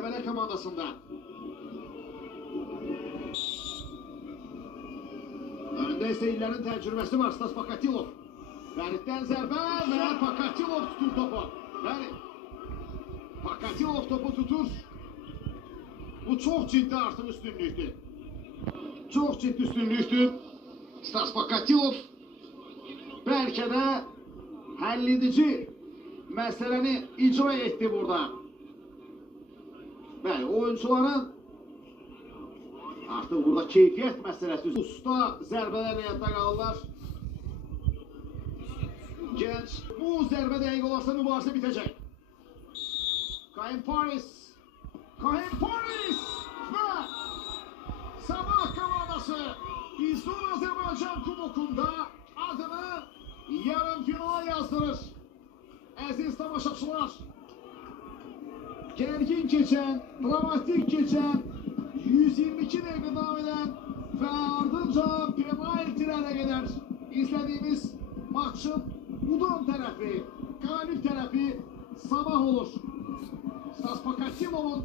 Qəbələ komandasında. Önündə isə illərin təcrübəsi var Stas Pokatilov. Ferit'ten zərbə və Pokatilov tutur topu. Bəli. Pokatilov topu tutur. Bu çox ciddi artıq üstünlükdür. Çox ciddi üstünlükdür. Stas Pokatilov bəlkə də həlledici məsələni icra etdi burada. Bəli, oyuncuların artıq burada keyfiyyət məsələsi. Usta zərbələrlə yadda qalırlar. Genç, bu zərbə dəqiq olarsa mübarizə bitəcək. Kahin Paris və Sabah komandası İzmir Azərbaycan Kubokunda adını yarım finala yazdırır. Əziz tamaşaçılar, gergin keçən, dramatik keçən 122 dəqiqə davam edən və ardınca penaltilərə qədər izlədiyimiz maçın udan tərəfi, qalib tərəfi Sabah olur. Stas Pokatilov'un